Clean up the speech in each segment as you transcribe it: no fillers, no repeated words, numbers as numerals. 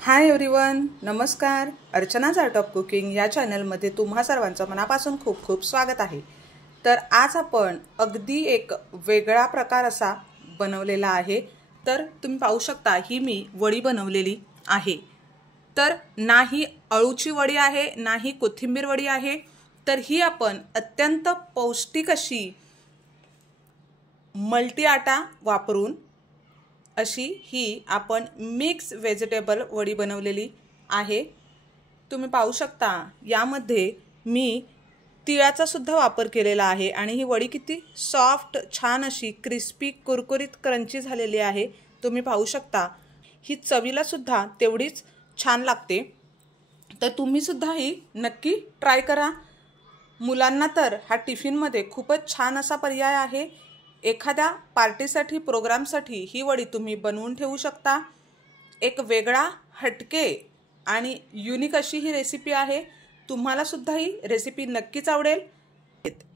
Hi everyone, नमस्कार। अर्चनाज art of cooking या चॅनलमध्ये तुम्हा सर्वांचं मनापासून खूप खूप स्वागत आहे। तर आज आपण अगदी एक वेगळा प्रकार असा बनवलेला आहे। तर तुम्ही पाहू शकता ही मी वडी बनवलेली आहे। तर नाही अळूची वडी आहे, नाही कोथिंबीर वडी आहे, तर ही आपण अत्यंत पौष्टिक अशी मल्टी आटा वापरून अशी ही आपण मिक्स व्हेजिटेबल वडी बनवलेली आहे। तुम्ही पाहू शकता यामध्ये मी तिळाचा सुद्धा वापर केलेला आहे आणि ही वडी किती सॉफ्ट छान अशी क्रिस्पी कुरकुरीत क्रंची झालेली आहे। तुम्ही पाहू शकता ही चवीला सुद्धा तेवढीच छान लागते। तर तुम्ही सुद्धा ही नक्की ट्राय करा। मुलांना तर हा टिफिनमध्ये खूपच छान असा पर्याय आहे। एखाद्या पार्टीसाठी प्रोग्रामसाठी ही वडी तुम्ही बनवून ठेवू शकता। एक वेगळा हटके आणि युनिक अशी ही रेसिपी आहे। तुम्हाला सुद्धा ही रेसिपी नक्कीच आवडेल।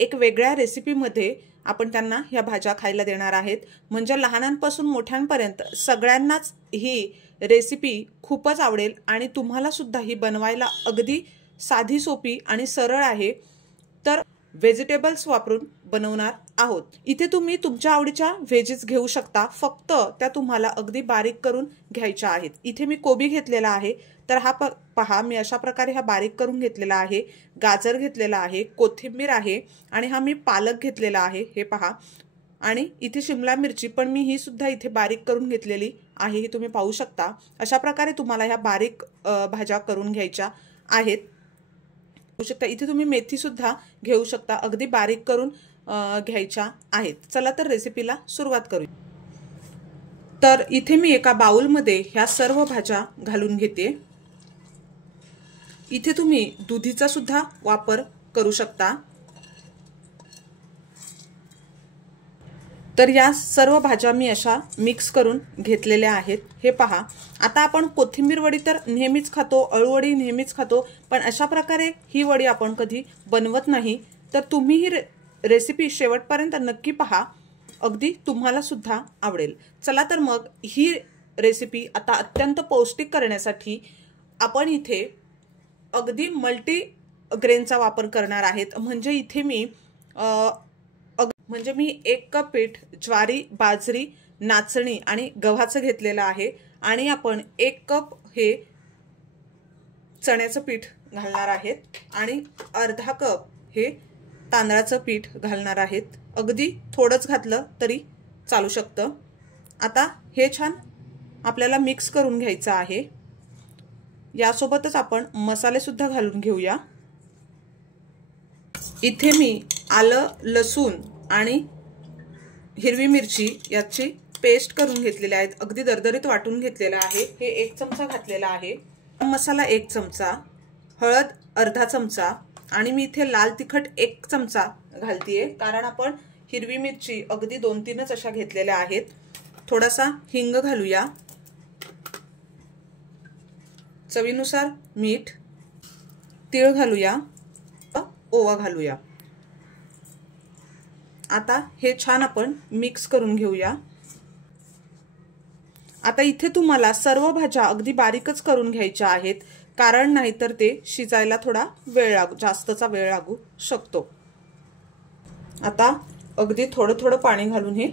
एक वेगळ्या रेसिपीमध्ये आपण त्यांना ह्या भाज्या खायला देणार आहेत, म्हणजे लहानांपासून मोठ्यांपर्यंत सगळ्यांनाच ही रेसिपी खूपच आवडेल आणि तुम्हाला सुद्धा ही बनवायला अगदी साधी सोपी आणि सरळ आहे। तर व्हेजिटेबल्स वापरून बनवणार आहोत। इथे तुम्ही तुमच्या आवडीच्या व्हेजीस घेऊ शकता, फक्त त्या तुम्हाला अगदी बारीक करून घ्यायच्या आहेत। इथे मी कोबी घेतलेला आहे, तर हा पहा मी अशा प्रकारे हा बारीक करून घेतलेला आहे। गाजर घेतलेला आहे, कोथिंबीर आहे आणि हा मी पालक घेतलेला आहे, हे पहा। आणि इथे शिमला मिरची पण मी ही सुद्धा इथे बारीक करून घेतलेली आहे, हे तुम्ही पाहू शकता। अशा प्रकारे तुम्हाला ह्या बारीक भाज्या करून घ्यायच्या आहेत। शकता इथे तुम्ही मेथी सुद्धा घेऊ शकता, अगदी बारीक करून घ्यायच्या आहेत। चला तर रेसिपीला सुरुवात करूया। तर इथे मी एका बाउलमध्ये ह्या सर्व भाज्या घालून घेते। इथे तुम्ही दुधीचा सुद्धा वापर करू शकता। तर या सर्व भाज्या मी अशा मिक्स करून घेतलेल्या आहेत, हे पहा। आता आपण कोथिंबीर वडी तर नेहमीच खातो, अळू वडी नेहमीच खातो, पण अशा प्रकारे ही वडी आपण कधी बनवत नाही। तर तुम्ही ही रेसिपी शेवटपर्यंत नक्की पहा, अगदी तुम्हाला सुद्धा आवडेल। चला तर मग ही रेसिपी आता अत्यंत पौष्टिक करण्यासाठी आपण इथे अगदी मल्टी ग्रेनचा वापर करणार आहेत। म्हणजे इथे मी मी 1 कप पीठ ज्वारी, बाजरी, नाचणी आणि गव्हाचं घेतलेलं आहे आणि आपण 1 कप हे चण्याचं पीठ घालणार आहेत आणि अर्धा कप हे तांदळाचं पीठ घालणार आहेत। अगदी थोडंच घातलं तरी चालू शकतं। आता हे छान आपल्याला मिक्स करून घ्यायचं आहे। यासोबतच आपण मसाले सुद्धा घालून घेऊया। इथे मी आलं, लसूण आणि हिरवी मिरची याची पेस्ट करून घेतलेली आहे, अगदी दरदरीत वाटून घेतलेला आहे। हे 1 चमचा घातलेला आहे। मसाला 1 चमचा, हळद अर्धा चमचा आणि मी इथे लाल तिखट 1 चमचा घालतीये, कारण आपण हिरवी मिरची अगदी 2-3च अशा घेतलेल्या आहेत। थोडासा हिंग घालूया, चवीनुसार मीठ, तीळ घालूया, ओवा घालूया। आता हे छान आपण मिक्स करून घेऊया। आता इथे तुम्हाला सर्व भाज्या अगदी बारीकच करून घ्यायच्या आहेत, कारण नाहीतर ते शिजायला थोडा जास्तचा वेळ लागू शकतो। आता अगदी थोडं थोडं पाणी घालून हे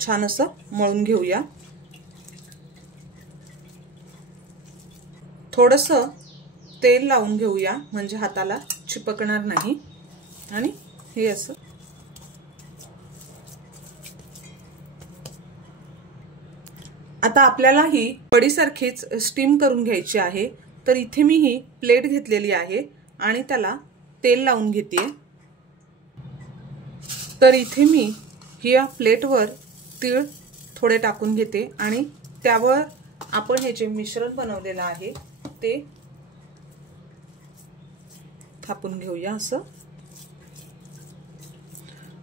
छान असं मळून घेऊया। थोडंसं तेल लावून घेऊया, म्हणजे हाताला चिपकणार नाही। आणि हे असं आता आपल्याला ही वडीसारखीच स्टीम करून घ्यायची आहे। तर इथे मी ही प्लेट घेतलेली आहे आणि त्याला तेल लावून घेते। तर इथे मी या प्लेटवर तीळ थोडे टाकून घेते आणि त्यावर आपण हे जे मिश्रण बनवलेलं आहे ते थापून घेऊया। असं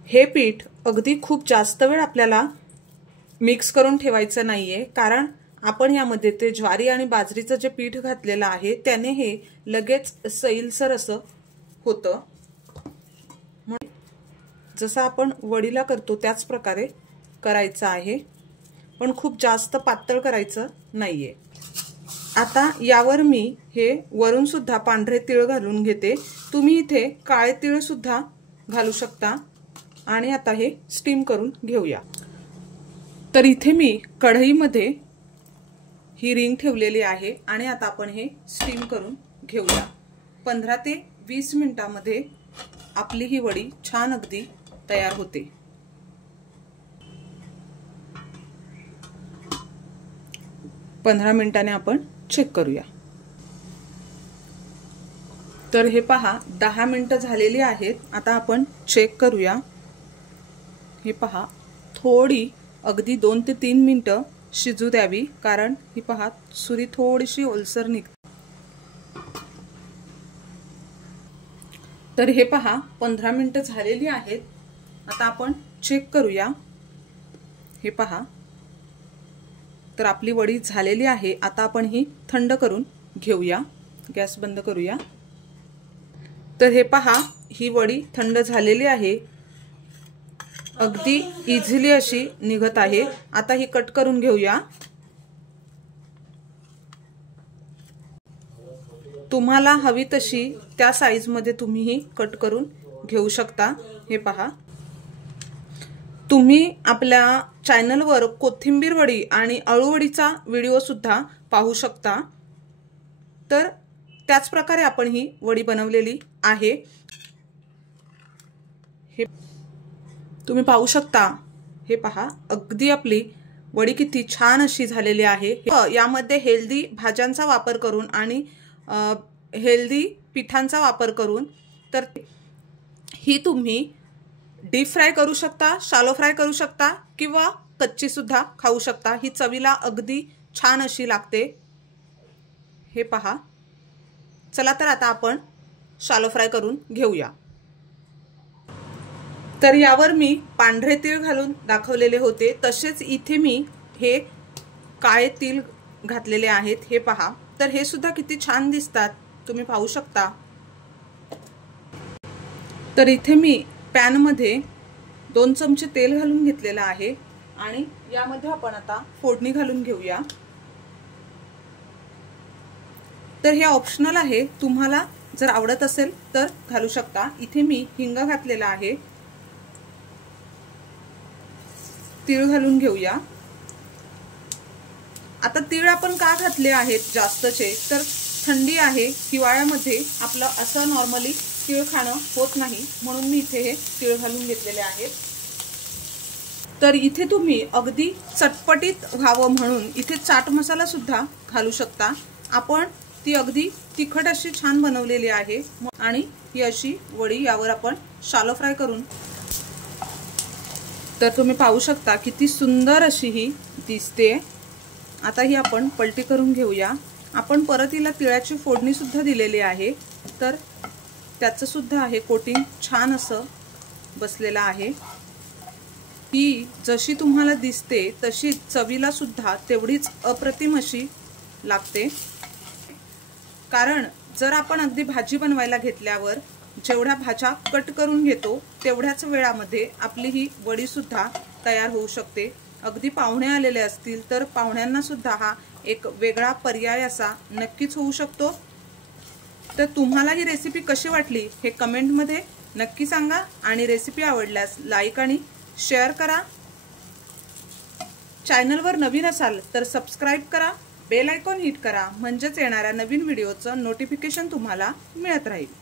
हे पीठ अगदी खूप जास्त वेळ आपल्याला मिक्स करून ठेवायचं नाहीये, कारण आपण यामध्ये ते ज्वारी आणि बाजरीचं जे पीठ घातलेलं आहे त्याने हे लगेच सैलसर असं होतं। जसं आपण वडीला करतो त्याच प्रकारे करायचं आहे, पण खूप जास्त पातळ करायचं नाहीये। आता यावर मी हे वरून सुद्धा पांढरे तीळ घालून घेते। तुम्ही इथे काळे तीळ सुद्धा घालू शकता। आणि आता हे स्टीम करून घेऊया। तर इथे मी कढईमध्ये ही रिंग ठेवलेली आहे आणि आता आपण हे स्टीम करून घेऊया। 15 ते 20 मिनिटांमध्ये आपली ही वडी छान अगदी तयार होते। पंधरा मिनिटांनी आपण चेक करूया। तर हे पहा 10 मिनिटं झालेली आहेत। आता आपण चेक करूया। हे पहा थोडी अगदी 2 ते 3 मिनिटं शिजू द्यावी, कारण ही पहा सुरी थोडीशी ओलसर निघते। तर हे पहा 15 मिनिटं झालेली आहेत। आता आपण चेक करूया। हे पहा तर आपली वडी झालेली आहे। आता आपण ही थंड करून घेऊया। गॅस बंद करूया। तर हे पहा ही वडी थंड झालेली आहे। अगदी इझिली अशी निघत आहे। आता ही कट करून घेऊया। तुम्हाला हवी तशी त्या साइज मध्ये तुम्ही ही कट करून घेऊ शकता। हे पहा तुम्ही आपल्या चॅनलवर कोथिंबीर वडी आणि अळूवडीचा व्हिडिओ सुद्धा पाहू शकता। तर त्याच प्रकारे आपण ही वडी बनवलेली आहे। हे तुम्ही पाहू शकता। हे पहा अगदी आपली वडी किती छान अशी झालेली आहे। यामध्ये हेल्दी भाज्यांचा वापर करून आणि हेल्दी पिठांचा वापर करून तर ही तुम्ही डीप फ्राय करू शकता, शालो फ्राय करू शकता किंवा कच्ची सुद्धा खाऊ शकता। ही चवीला अगदी छान अशी लागते। हे पहा चला तर आता आपण शालो फ्राय करून घेऊया। तर यावर मी पांढरे तीळ घालून दाखवलेले होते, तसेच इथे मी हे काळे तीळ घातलेले आहेत। हे पहा तर हे सुद्धा किती छान दिसतात, तुम्ही पाहू शकता। तर इथे मी पॅन मध्ये 2 चमचे तेल घालून घेतलेलं आहे आणि यामध्ये आपण आता फोडणी घालून घेऊया। तर हे ऑप्शनल आहे, तुम्हाला जर आवडत असेल तर घालू शकता। इथे मी हिंग घातलेला आहे। तीळ घालून घेऊया। आता तीळ आपण का घातले आहेत जास्तचे, तर थंडी आहे, हिवाळ्यामध्ये आपलं असं नॉर्मली तीळ खाणं होत नाही, म्हणून मी इथे हे तीळ घालून घेतलेले आहेत। तर इथे तुम्ही अगदी चटपटीत व्हावं म्हणून इथे चाट मसाला सुद्धा घालू शकता। आपण ती अगदी तिखट अशी छान बनवलेली आहे आणि ही अशी वडी यावर आपण शालो फ्राय करून तर तुम्ही पाहू शकता किती सुंदर अशी ही दिसते। आता ही आपण पलटी करून घेऊया। आपण परत हिला तिळाची फोडणी सुद्धा दिलेली आहे, तर त्याचं सुद्धा आहे कोटिंग छान असं बसलेलं आहे। ही जशी तुम्हाला दिसते तशी चवीला सुद्धा तेवढीच अप्रतिम अशी लागते। कारण जर आपण अगदी भाजी बनवायला घेतल्यावर जेवढ्या भाज्या कट करून घेतो तेवढ्याच वेळामध्ये आपली ही वडी सुद्धा तयार होऊ शकते। अगदी पाहुणे आलेले असतील तर पाहुण्यांना सुद्धा हा एक वेगळा पर्याय असा नक्कीच होऊ शकतो। तर तुम्हाला ही रेसिपी कशी वाटली हे कमेंट मध्ये नक्की सांगा आणि रेसिपी आवडल्यास लाईक आणि शेअर करा। चॅनलवर नवीन असाल तर सबस्क्राइब करा, बेल आयकॉन हिट करा, म्हणजेच येणाऱ्या नवीन व्हिडिओचं नोटिफिकेशन तुम्हाला मिळत राहील।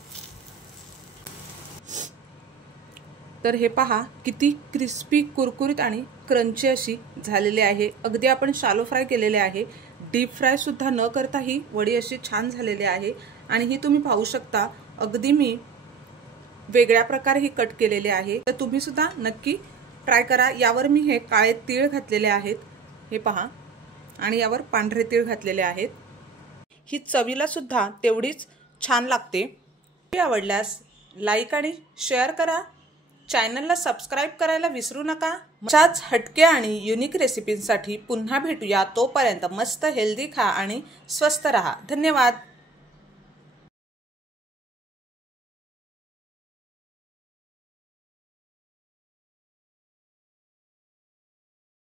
तर हे पहा किती क्रिस्पी कुरकुरीत आणि क्रंची अशी झालेली आहे। अगदी आपण शालो फ्राय केलेले आहे, डीप फ्राय सुद्धा न करता ही वडी अशी छान झालेली आहे। आणि ही तुम्ही पाहू शकता अगदी मी वेगळ्या प्रकारे ही कट केलेले आहे, तर तुम्ही सुद्धा नक्की ट्राय करा। यावर मी हे काळे तीळ घातलेले आहेत, हे पहा, आणि यावर पांढरे तीळ घातलेले आहेत। ही चवीला सुद्धा तेवढीच छान लागते। आवडल्यास लाईक आणि शेअर करा, चॅनलला सबस्क्राइब करायला विसरू नका। अशाच हटके आणि युनिक रेसिपींसाठी पुन्हा भेटूया। तोपर्यंत मस्त हेल्दी खा आणि स्वस्थ रहा। धन्यवाद।